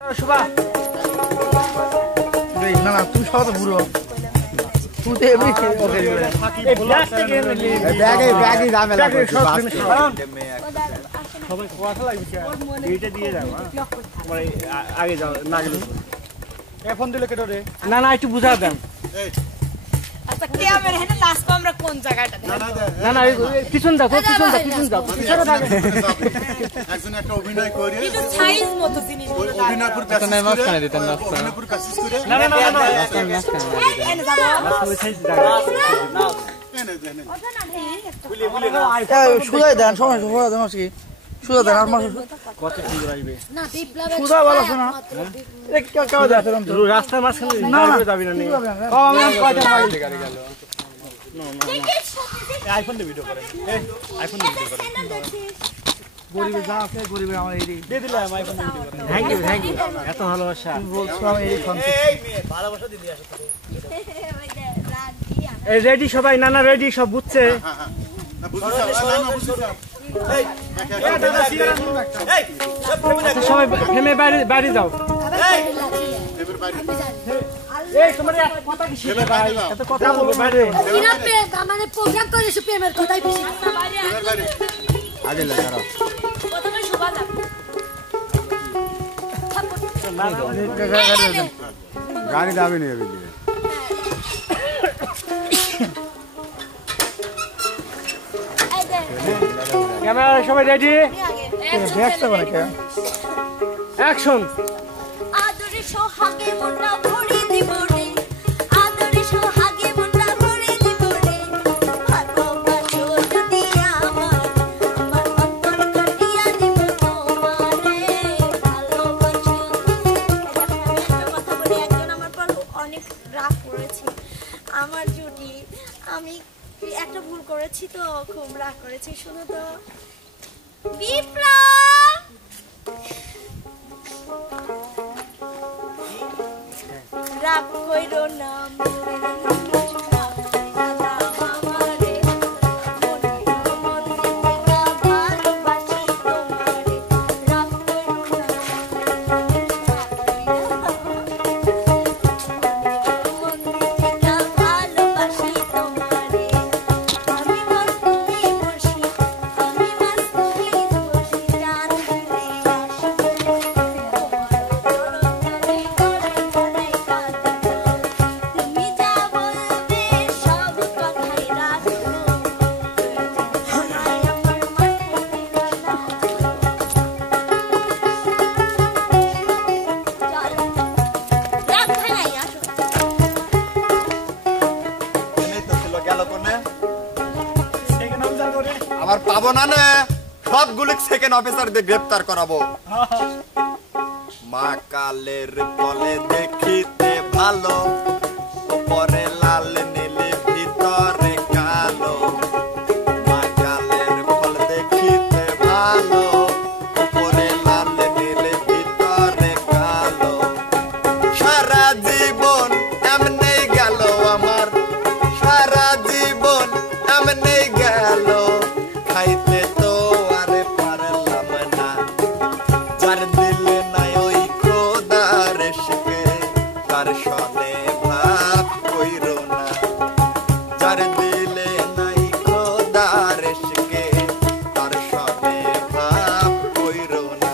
শুভা না না তুই সব তো বুড়ো তুই তো এমনি ওকে এই ব্যাগে ঝামেলা করছিস সবাই কথা লাগছে এইটা দিয়ে যাও মানে আগে যাও না গেলে ফোন দিলে কেটে রে না না একটু বুঝা দেন আচ্ছা কে আমার হেনে লাস্ট কো আমরা কোন জায়গাটা না না পিছন দাও পিছন দাও পিছনে থাকে একজন একটা অভিনয় করে এটা সাইজ মতো জিনিস অভিনয় করে কাজ করে মাঝখানে দিতেন না অভিনয় করে কাজ করে না না না না এনে যাবো ওই সাইজ দাও এনে এনে সুদাই দেন সময় সুদা দেন কি সুদা দেন আর মাস কত সুন্দর আসবে না বিপ্লব সুদা ভালো শোনা এক কেউ যাচ্ছে রাস্তার মাঝখানে না যাবি না নি ও আমি কয়টা গাড়ি গেল আইফোন দিয়ে ভিডিও করে আইফোন দিয়ে ভিডিও করে গরিবে যা আছে গরিবে আমার এই দিয়ে দিলাম আইফোন দিয়ে ভিডিও করে থ্যাংক ইউ এত ভালোবাসা তুমি বলছো আমি এই কনসেপ্ট এই মেয়ে ভালোবাসা দিদি আসো এই রেডি সবাই নানা রেডি সব বুঝছে না বুঝছো না বুঝছো সবাই ফেমে বাইরে যাও এই তোমার কথা কি শিখে ভাই এত কথা বলবো বাইরে কিনা পে মানে প্রোগ্রাম করে সে প্রেমের কথাই বেশি বাইরে আগে লাগাও প্রথমে শুভা যাবে গাড়ি যাবে না এদিকে ক্যামেরা সবাই রেডি দেখতে পারে কে অ্যাকশন আদরে সোহাগে মনটা ভরে দিব রে আদরে সোহাগে মনটা ভরে দিব রে ভালোবাসো যদি আমার অন্তর কাটিয়া দিব তোমারে ভালোবাসো কথা বলি একজন আমার পর অনেক রাগ করেছে আমার জুটি আমি একটা ভুল করেছি তো খুব রাগ করেছি শুনো তো বিপ্লব রাগ কইরো না আবার পাবো না না সবগুলো সেকেন্ড অফিসার দিয়ে গ্রেফতার করাবো মা কালের বলে দেখিতে ভালো উপরে লাল নীলে ভিতরে কালো মা কালের বলে দেখিতে ভালো উপরে লাল নীলে ভিতরে কালো সারা জীবন এমনি গেল আমার সারা জীবন এমনি গেল খাইতে তো আরে পারলাম না যার দিলে নাই ওই খোদার শিখে তার সনে ভাব কইরো না যার দিলে নাই খোদার শিখে তার সনে ভাব কইরো না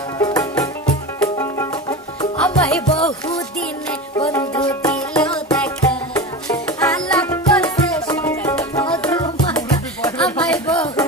আমায় বহুদিন বন্ধু দিল দেখা আলাপ করতে সুন্দর মধু মাখা আমায় বহু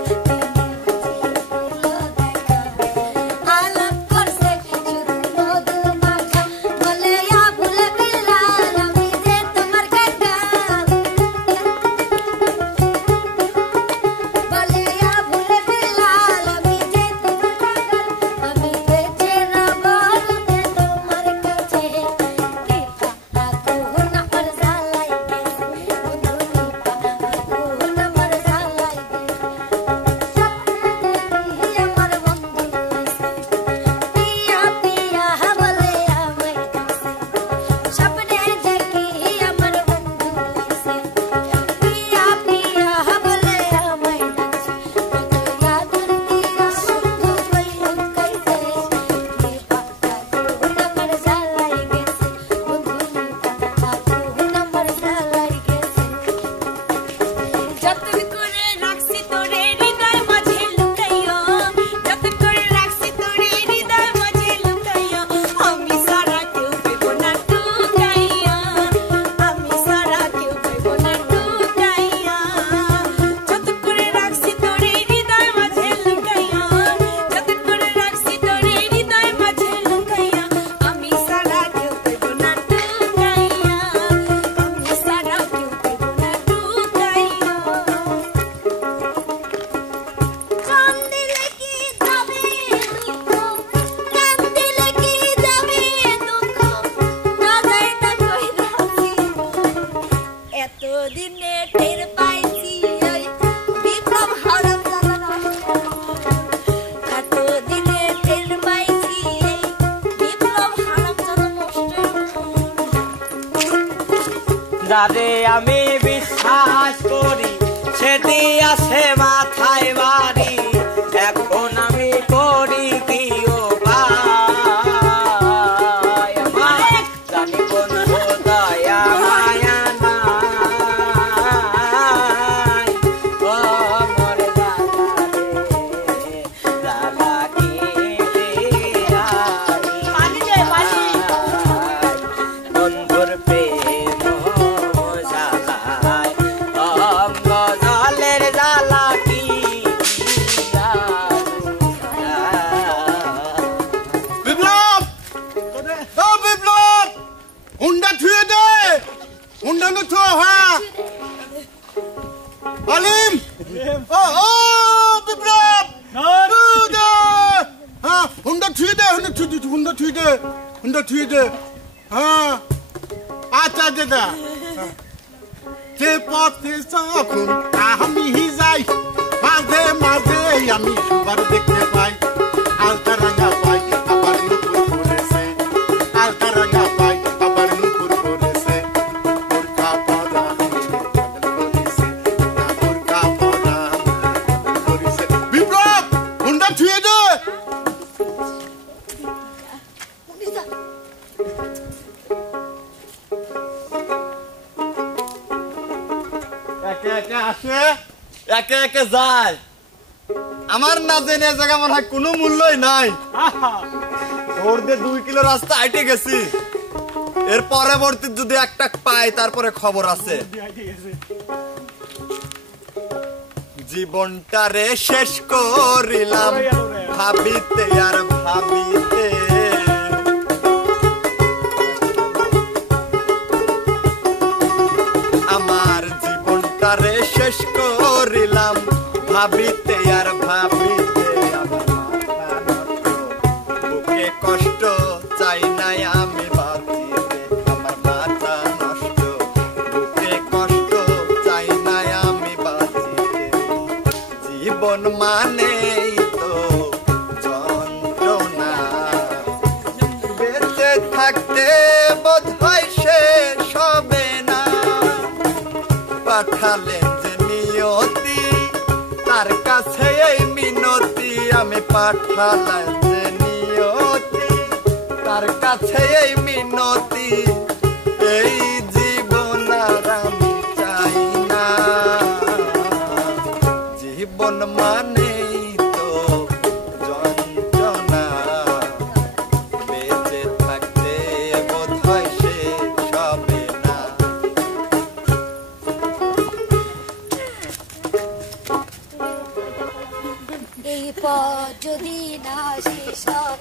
যারে আমি বিশ্বাস করি সে দিয়াছে মাথায় বাড়ি এখন আমি করি কি ও ভাই আমার জানি বন্ধু দয়া মায়া নাই ও মোর দাদা কি বন্ধুর প্রেম জ্বালায় অঙ্গ জলের জ্বালা কি বিপ্লব ও বিপ্লব হুন্ডা থুয়ে দে হুন্ডা নো থো হ্যাঁ আলিম ও বিপ্লব দে হ্যাঁ হুন্ডা থুয়ে দে হুন্ডা থুয়ে দে হ্যাঁ আচ্ছা দাদা যে পথে যখন আমি যাই মাঝে মাঝে আমি সুবার দেখতে পাই আলতা রাঙা পাই আবার নুপুর করেছে আলতা রাঙা পাই আবার নুপুর করেছে বোরকা পরা করেছে না বোরকা পরা করেছে বিপ্লব হুন্ডা ছুঁয়ে দে একে একে আসে একে একে যায় আমার না জেনে জায়গা মনে হয় কোনো মূল্যই নাই দৌড় দিয়ে 2 কিলো রাস্তা হাইটে গেছি এর পরবর্তী যদি একটা পাই তারপরে খবর আছে জীবনটারে শেষ করিলাম ভাবিতে আর ভাবিতে আমার জীবনটারে শেষ করিলাম ভাবিতে আর ভাবিতে আমার মাথা নষ্ট বুকে কষ্ট চাই নাই আমি বাঁচিতে আমার মাথা নষ্ট বুকে কষ্ট চাই নাই আমি বাঁচিতে জীবন মানেই তো যন্ত্রণা বেঁচে থাকতে বোধ হয় শেষ হবে না পাঠালেন যে নিয়তি তার কাছে এই মিনতি আমি পাঠালাম যে নিয়তি তার কাছে এই মিনতি এই জীবন আর আমি চাই না জীবন মানেই তো যন্ত্রণা বেঁচে থাকতে বোধ হয় শেষ হবে না এই পথ যদি না শেষ হয়